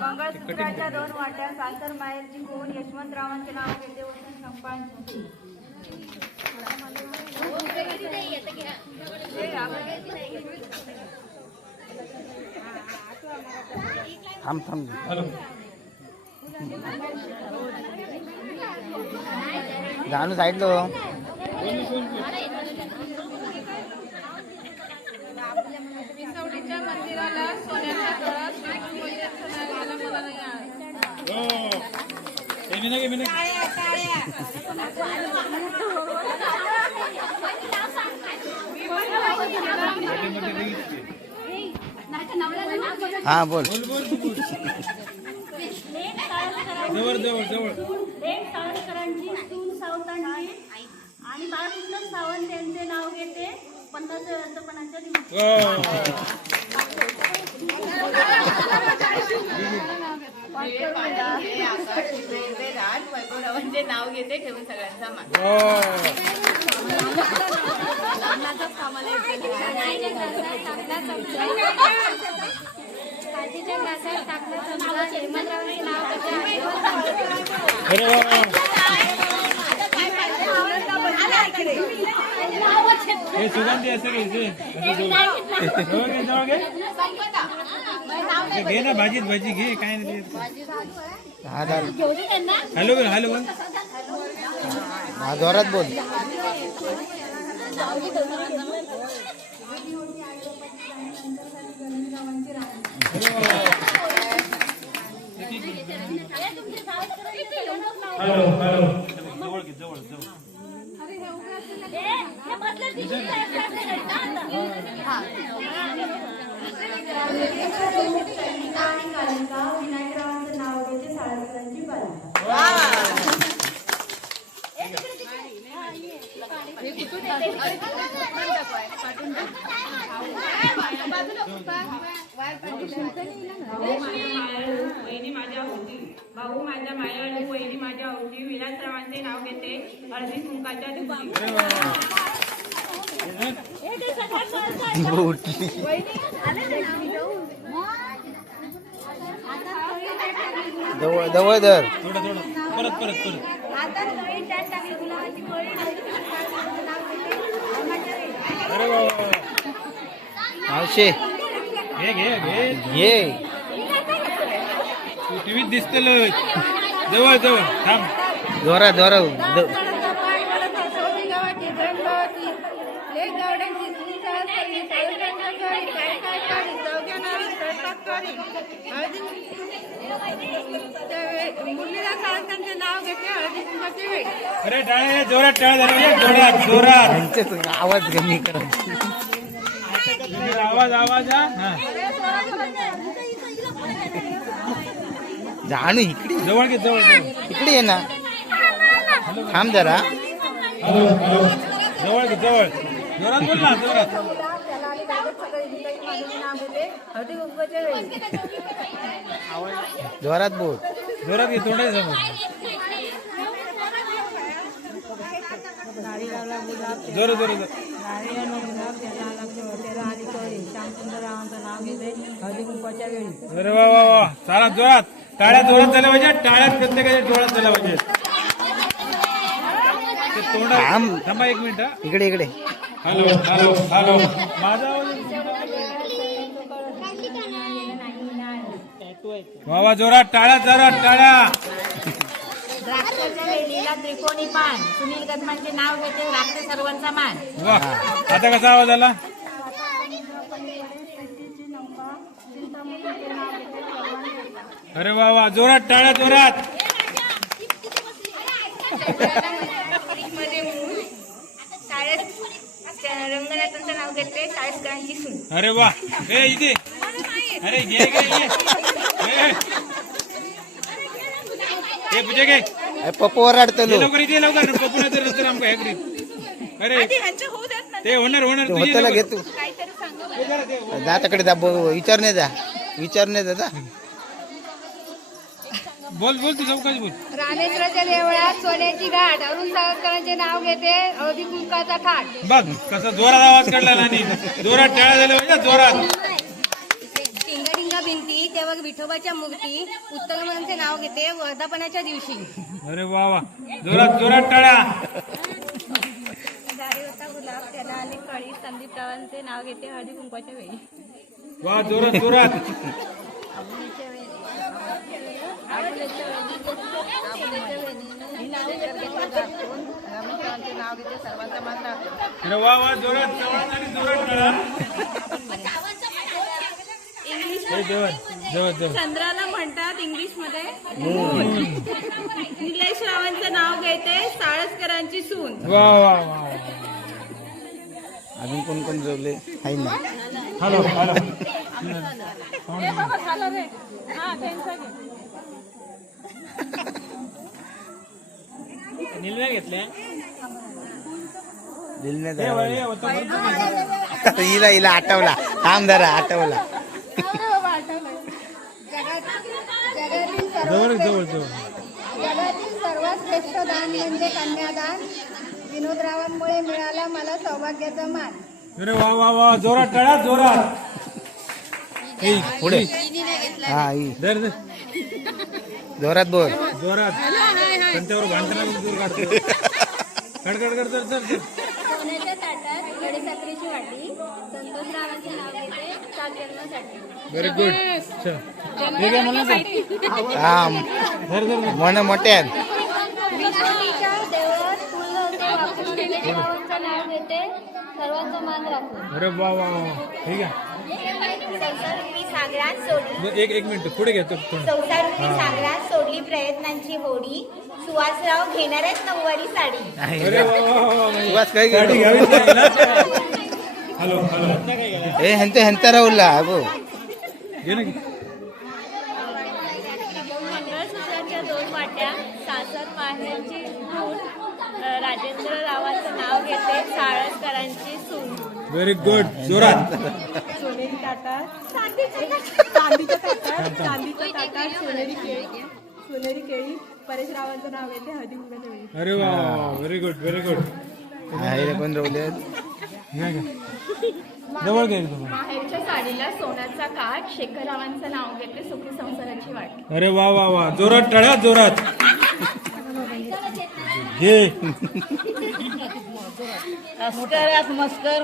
मंगळसूत्राच्या 2 वाट्या सासर माहेरची कोण यशवंतरावांचे नाव घेते वसंत संपांचे. थांब थांब. जानू साईडलो. मंदिराला सोन्याच्या गळ्यात हा बोल. जवळ जवळ जवळ सावंतकरांची सून सावंतांची आणि बाळकृष्ण सावंत यांचे नाव घेते 50 वर्षपणाच्या दिवशी. वैभवरावांचे नाव घेते ठेवून सगळ्यांचा मान. सुगंधी असं घे ना भाजीत भाजी घे काय नाही. हॅलो बोल हॅलो बोल. हा जोरात बोल. हॅलो हॅलो जवळ घे जवळ जवळ. विनायकरावांचं नाव घेते साळसकरांची वहिनी माझ्या होती भाऊ माझ्या मायाळू वहिनी माझ्या होती विलासरावांचे नाव घेते हळदी कुंकाच्या दिवशी. जवळ जवळ धर. थोडं थोडं परत परत परत. अरे वा मावशे घे घे घे घे. तू टीव्हीत दिसतेल. जवळ जवळ थांब. जोरात जोरात. मुरलीधर साळंतांचे नाव घेते हळदी कुंकाची वेळ. अरे टाळ्या जोरात टाळ्या जोरात जोरात. आवाज कमी कर. आवाज आवाज हा. जानू इकडे जवळ घे जवळ जवळ. इकडे ये ना. थांब जरा. हॅलो हॅलो जवळ घे जवळ. जोरात बोल ना जोरात. हळदी कुंकाच्या वेळी. जोरात बोल. जोरात घे तोंडाय समोर. जोर जोर जोर. अरे वा वा वा. चाला जोरात. टाळ्या जोरात झाल्या पाहिजे. टाळ्यात प्रत्येकाच्या जोरात झाल्या पाहिजे. तोंडा थांबा 1 मिनिट. इकडे इकडे. Hello hello hello. माझा आवाज वा वा जोरात टाळ्या जोरात टाळ्या. द्राक्षाच्या वेलीला त्रिकोणी पान सुनील गदमांचे नाव घेते राखते सर्वांचा मान. वा आता कसा आवाज आला. अरे वा वा जोरात टाळ्या जोरात. रंगनाथांचं नाव घेते साळसकरांची सून. अरे वा. ए इथे. अरे घे घे घे. हे पूजा घे. पप्पू ओरडतो. लवकर इथे लवकर. पप्पू नाही तर आमका हे करीत. अरे ते होणार होणार. होताला घे तू. जा तिकडे जा. विचारणे जा. विचारणे जा. बोल बोल तू चौकाशी बोल. रामेश्वराच्या देवळात सोन्याची घाट अरुण सावरकरांचे नाव घेते हळदी कुंकाचा थाट. बघ कसा जोरात आवाज काढला नानी. जोरात टाळ्या झाल्या पाहिजे जोरात. टिंगा भिंती तेव्हा विठोबाच्या मूर्ती उत्तरावांचे नाव घेते वर्धापनाच्या दिवशी. अरे वा वा जोरात जोरात टाळ्या. दारी होता गुलाब त्याला अनेक कळी संदीप रावांचे नाव घेते हळदी कुंकाच्या वेळी. वा जोरात जोरात. अरे वा वा जोरात जोरात आणि जोरात टाळ्या. हे जेवण जेवण जेवण. चंद्राला म्हणतात इंग्लिश मध्ये निलेश रावांचं नाव घेते साळसकरांची सून. वा वा वा. अजून कोण कोण जेवले आहे ना. Hello hello. निलव्या घेतल्या. दिलने हे वळ, हे होतं बरोबर. हिला आठवला. थांब जरा आठवला. जवळ जवळ जवळ. जगातील सर्वात श्रेष्ठ दान म्हणजे कन्यादान. विनोदरावांमुळे मिळाला मला सौभाग्याचा मान. अरे वा वा वा जोरात टाळा जोरात. ए, पुढे हा ही धर धर. जोरात बोल. जोरात त्यांच्यावर भांडणा दूर काढतो. कडकड कर तर तर सोन्याच्या ताटात खडीसाखरेची वाटी संतोषरावांचे नाव घेते सात जन्मासाठी. Very good. हे काय म्हणलं तर? हा धर धर धर. मन मोठ्यात. विष्णूच्या देवळात फुल होते वापरून देवांचं नाव घेते सर्वांचा मान राखून. अरे वा वा वा. ठीक आहे. संसारुपी सागरात सोडली एक मिनिट पुढे घेतो थोडं. संसारुपी सागरात सोडली प्रयत्नांची होडी. सुवासराव घेणारच नऊवारी साडी. अरे वा वा वा वा. सुवास काय गाडी गेलो? घ्यावीच लागेल ना. Hello hello. ए ह्यांचा राहुलला अगो घे ना घे. मंगळसूत्राच्या 2 वाट्या सासर माहेरची सून राजेंद्र रावांचं नाव घेते साळसकरांची सून. व्हेरी गुड जोरात. सोनेरी ताटात चांदीच्या ताटात सोनेरी केळी परेश रावांचं नाव घेते हळदी कुंकाच्या वेळी. अरे वा वा व्हेरी गुड व्हेरी गुड. आहे पण रवले. जवळ घे तुम्हाला. माहेरच्या साडीला सोन्याचा काठ शेखररावांचं नाव घेते सुखी संसाराची वाट. अरे वा वा वा जोरात टाळ्या जोरात. घे.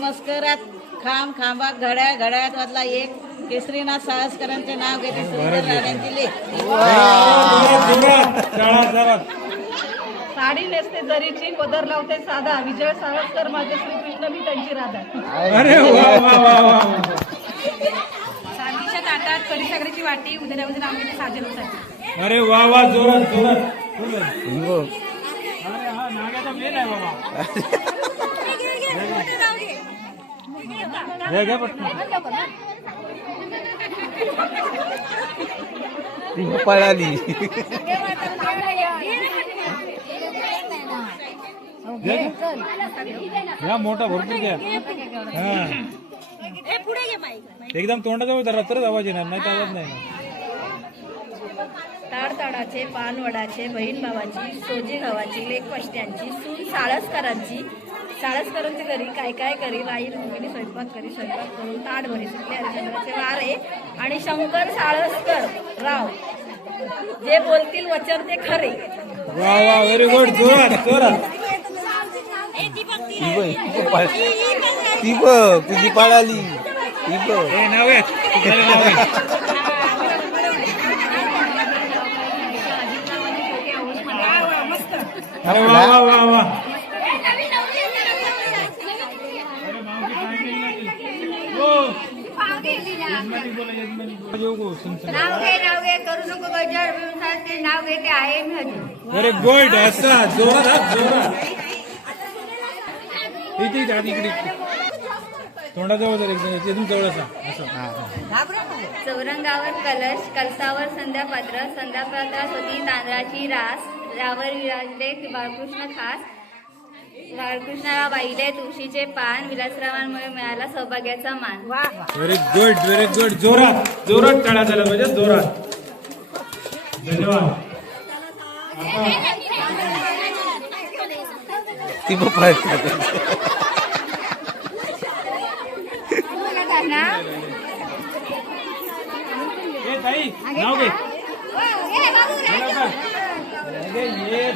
मस्करात खांब खांबात घड्याळ घड्याळात वाजला एक. केसरीनाथ साळसकरांचे नाव घेते सुंदर राण्यांची लेक. जोरात जोरात टाळा जोरात. साडी नेसते जरीची पदर लावते साधा विजय साळसकर माझे श्रीकृष्ण मी त्यांची राधा. अरे वा वा वा वा. चांदीच्या ताटात खडीसाखरेची वाटी उदयरावांचं नाव घेते साजनसाठी. अरे वा वा जोरात जोरात. हिंगो. अरे हा नाग्याचा मेन आहे बाबा. घे घे पटकन. ती पळाली. या मोठा भरपूर घ्या. हा एकदम तोंडाजवळ धरा तरच आवाज येणार नाही तर आवाज नाही. ताडताडाचे पानवडाचे बहीण भावाची सोजी गव्हाची लेक वष्ट्यांची सून साळसकरांची. साळसकरांच्या घरी काय काय करी आई रुक्मिणी स्वयंपाक करून ताट भरी सुटले हरिश्चंद्राचे वारे आणि शंकर साळसकर राव जे बोलतील वचन ते खरे. वा वा व्हेरी गुड जोरात जोरात. ती बघ तुझी पळाली. ती बघ हे नव्हे कुठले नाव आहे? अरे वा वा वा वा. नाव घे करू नको गजर ते नाव घेते आहे मी हजू. Very good. असा जोरात जोरात. इथे इकडे तोंडाजवळ जर एकदम जवळ असा असं. चौरंगावर कलश कलसावर संध्यापात्र संध्यापात्रात होती तांदळाची रास. रावर विराजले बाळकृष्ण खास. बाळकृष्णाला वाहिले तुळशीचे पान. विलासरावांमुळे मिळाला सौभाग्याचा मान. Very good very good. जोरात जोरात टाळ्या झाल्या पाहिजे जोरात. धन्यवाद. ती पण पळतात ए ताई नाव घे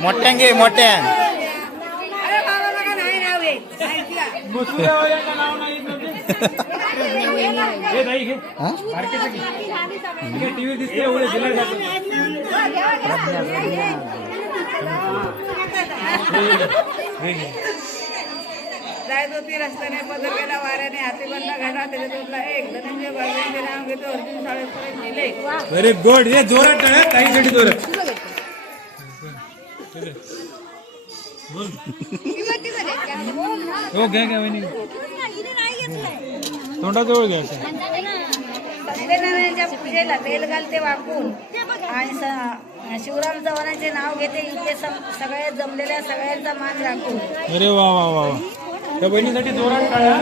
मोठ्या घे मोठ्या मसुऱ्यावाल्यांना नाव नाही येत नव्हते. ए ताई घे हा? बारकेचं घे. घे, टीव्ही दिसते एवढे दिला जातो जायत होती रस्त्याने पदर गेला वाऱ्याने हाती बंद घाला त्याच्यातला एक धनंजय बाबांचे नाव घेतो अर्जुन साळेपर्यंत दिले अरे गोड हे जोरात टाळ्या ताईसाठी जोरात बोल. हो घ्या घ्या वहिनी तोंडाजवळ घ्या असं. सत्यनारायणच्या पूजेला बेल घालते वाकून आणि शिवराम चव्हाणांचे नाव घेते इथे सगळे जमलेल्या सगळ्यांचा मान राखून अरे वा वा वा वा त्या बहिणीसाठी जोरात टाळ्या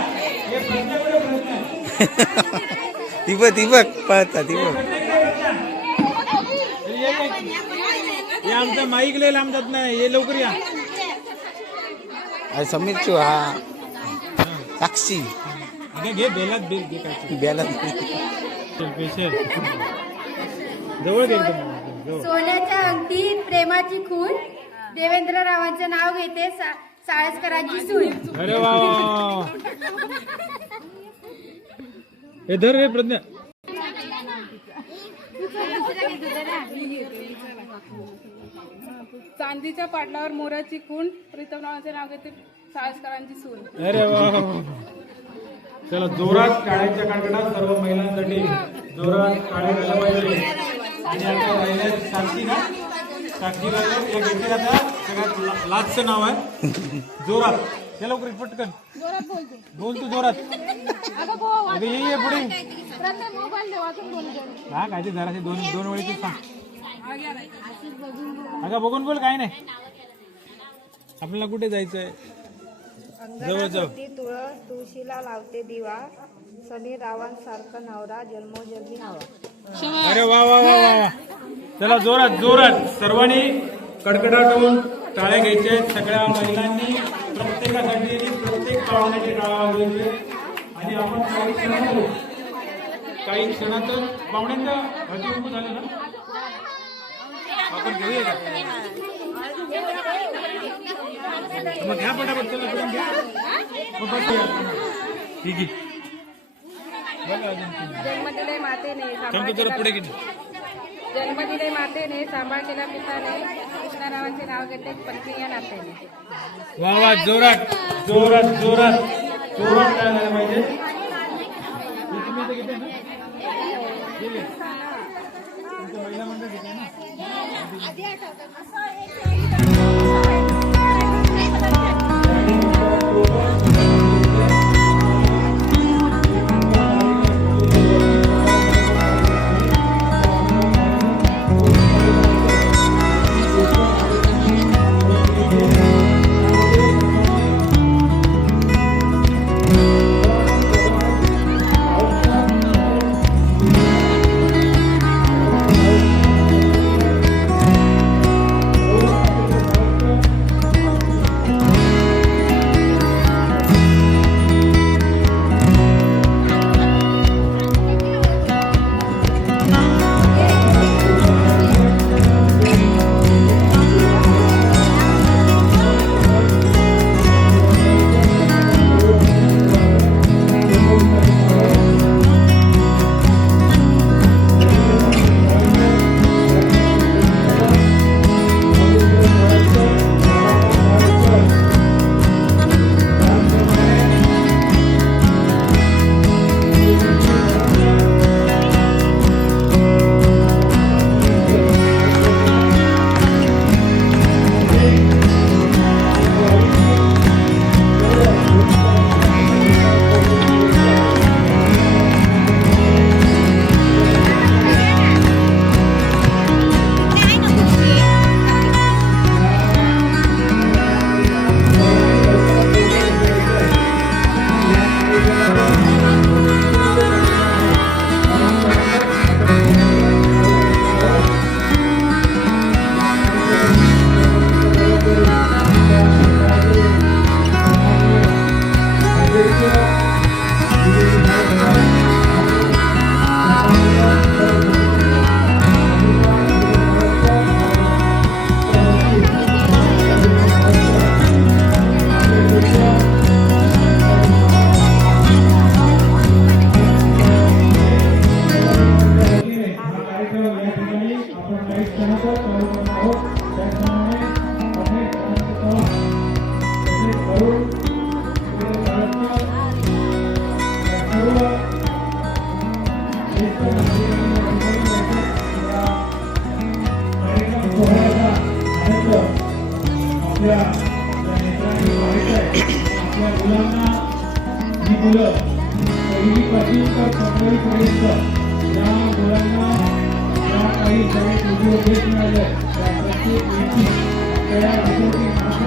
ती बघ पळतात ती बघ हे आमचा माईक लय लांब जात नाही हे लवकर या अरे समीर चो हा साक्षी घे घे बेलात बेल घे काय बेला स्पेशल जवळ घे एकदम जवळ. सोन्याच्या अंगठी प्रेमाची खून देवेंद्ररावांचे नाव घेते साळसकरांची सून. अरे वा वा, वा वा. हे धर रे प्रज्ञा चांदीच्या पाटलावर मोराची खूण प्रीतमरावांचे नाव घेते साळसकरांची सून. अरे वा वा, वा. चला जोरात टाळ्यांच्या कडकडाट सर्व महिलांसाठी जोरात टाळ्या झाल्या पाहिजे आणि आता राहिल्या साक्षी ना साक्षी राहिल्या एक व्यक्ती आता सगळ्यात लास्टचं नाव आहे जोरात चला लवकर पटकन बोल तू जोरात अगं ये पुढे हा काय ते जराशी दोन वेळी सांग अगं बघून बोल काय नाही आपल्याला कुठे जायचंय जवळ जाऊ तुळशीला लावते दिवा समीर रावांसारखा नवरा जन्मोजन्मी हवा अरे वा वा वा वा वा चला जोरात जोरात सर्वांनी कडकडाट होऊन टाळ्या घ्यायच्या आहेत सगळ्या महिलांनी प्रत्येकासाठी प्रत्येक पाहुण्याची टाळा वाजवायची आणि आपण काही क्षणातच पाहुण्यांचा हळदीकुंकू झालं ना आपण घेऊया का मग घ्या पटापट चला करून घ्या मग बसूया. ठीक आहे बघा अजून कोणी. जन्म दिले मातेने थांब तू जरा पुढे गेली जन्म दिले मातेने सांभाळ केला पिताने कृष्णारावांचे नाव घेते पत्नी या नात्याने. वा वा जोरात जोरात जोरात जोरात काय झालं पाहिजे हे तुम्ही इथे घेताय ना? ठीक आहे. तुमचं महिला मंडळ घेताय ना आपल्या ज्या नेत्रांनी वाढत आहे आपल्या मुलांना ही मुलं पहिलीपासून तर 15वी पर्यंत या मुलांना ज्या काही शाळेत उद्योग मिळाले त्या प्रत्येक व्यक्ती त्या विद्यार्थी